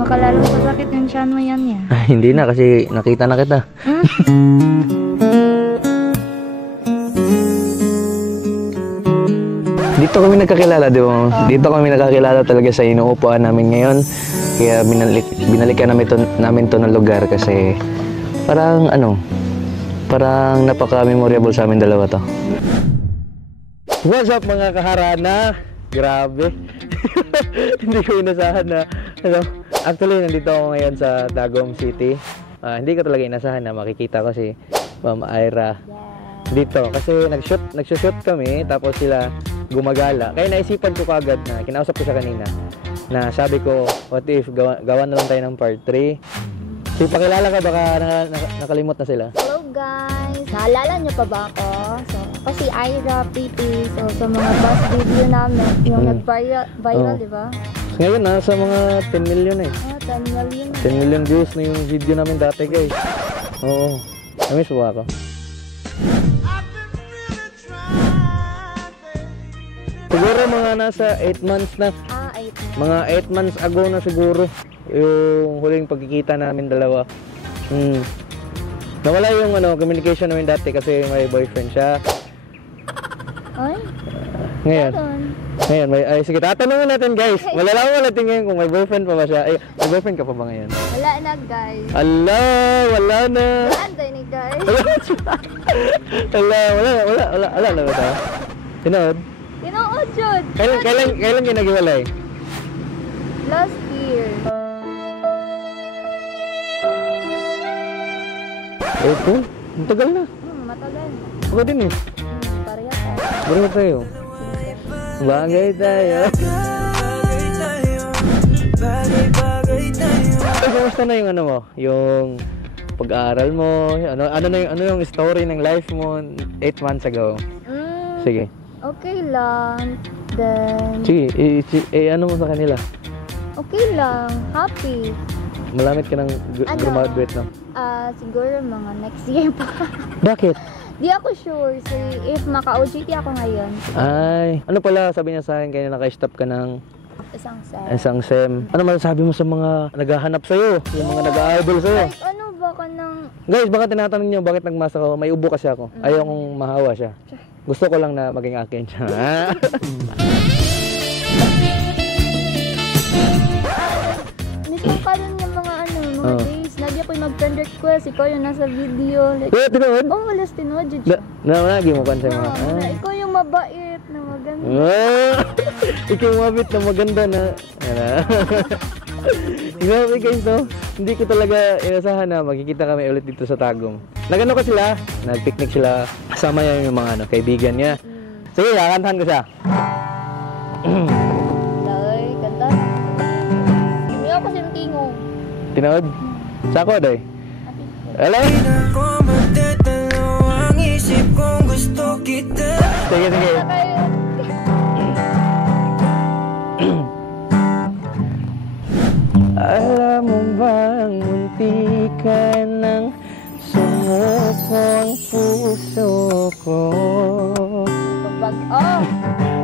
Baka lalong sasakit yung tiyan mo yan ya. Ay, hindi na kasi nakita na kita. Dito kami nagkakilala, di ba? Dito kami nagkakilala talaga sa inuupuan namin ngayon. Kaya binalikan namin to ng lugar kasi parang parang napaka-memorable sa amin dalawa to. What's up mga kaharana? Grabe. Hindi ko inasahan na actually nandito ako ngayon sa Tagum City. Hindi ko talaga inasahan na makikita ko si Ma'am Ira dito kasi nag-shoot kami tapos sila gumagala. Kaya naisipan ko kagad na kinausap ko siya kanina na sabi ko, what if gawan na lang tayo ng part 3. So, pakilala ka, baka nakalimot na sila. Hello guys! Naalala niyo pa ba ako? So, ako si Ira PT. So, sa mga bus video namin, yung nag-viral, di ba? Ngayon, nasa mga 10 million eh. 10 million. 10 million views na yung video namin dati, guys. Oo. Namiss mo ba ako? Siguro mga nasa 8 months na. 8 months. Mga 8 months ago na siguro. Yung huling pagkikita namin dalawa. Nawala yung communication namin dati kasi may boyfriend siya. Ay? Ngayon, sige, tatanungin natin guys. Malalaman natin ngayon kung may boyfriend pa ba siya. Ay, may boyfriend ka pa ba ngayon? Wala na guys. Ala, wala na. Anday ni guys. Wala na ba ito? Tinood? Tinood, Jud. Kailan ginagagalay? Last year. April? Matagal na. Matagal na. Ako din eh. Pareha tayo. Pareha tayo. Bagay tayo. Kamusta na yung mo? Yung pag-aaral mo? Ano yung story ng life mo 8 months ago? Sige. Okay lang. Then... Sige, ano mo sa kanila? Okay lang. Happy. Malamit ka ng graduate no? Siguro mga next year pa. Bakit? Di ako sure. So, if maka-OJT ako ngayon. Ay, ano pala sabi niya sa akin kaya naka-stop ka ng isang sem. Ano masasabi mo sa mga naghahanap sa'yo? Yung mga nag-a-idol sa'yo? Like, ano baka nang... Guys, baka tinatanong niyo bakit nagmasa ko? May ubo kasi ako. Ayaw kong mahawa siya. Gusto ko lang na maging akin siya. Mismo ka rin yung mga days. Lagi ako'y mag-friend request. Ikaw yung nasa video. Like, tinood? Alas tinood. Nagi mo kan sa mga. Ikaw yung mabait na maganda. Ikaw yung mabait na maganda na. Grabe guys, no? Hindi ko talaga inasahan na magkikita kami ulit dito sa Tagum. Nagano ka sila? Nag-picnic sila. Kasama niya yung mga kaibigan niya. Sige, kakantahan ko siya. Day, kanta. Hindi ako kasi tingong. Tinood? Sa ako, Day? Hello? Sige, sige. Alam mo bang munti ka nang sumuko ang puso ko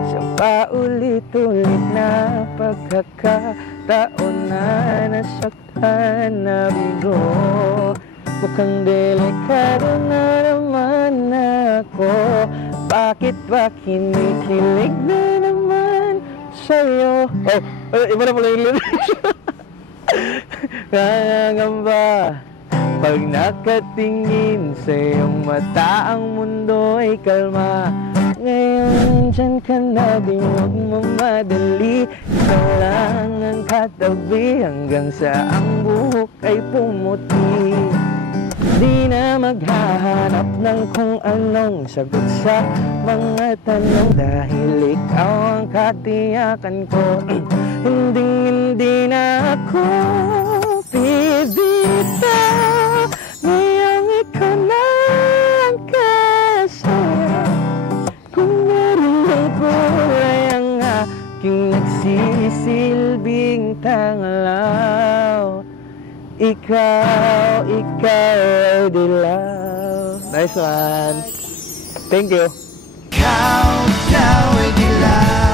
sa paulit-ulit na pagkakataon na nasaktan na bigo. Mukhang delikado na naman ako. Bakit ba kinikilig na naman sa'yo? Iba na pala yung lyrics. Nangangamba pag nakatingin sa iyong mata, ang mundo ay kalma. Ngayon nandyan ka na, di huwag mamadali. Ikaw lang ang katabi hanggang sa ang buhok ay pumuti. Di na maghahanap ng kung anong sagot sa mga tanong, dahil ikaw ang katiyakan ko. Hindi na ako bibitaw. Ngayong ikaw na ang kasaya. Kung narinig ko ay ang aking nagsisilbing tanglaw. Ikaw ay dilaw. Nice one. Thank you. Ikaw ay dilaw.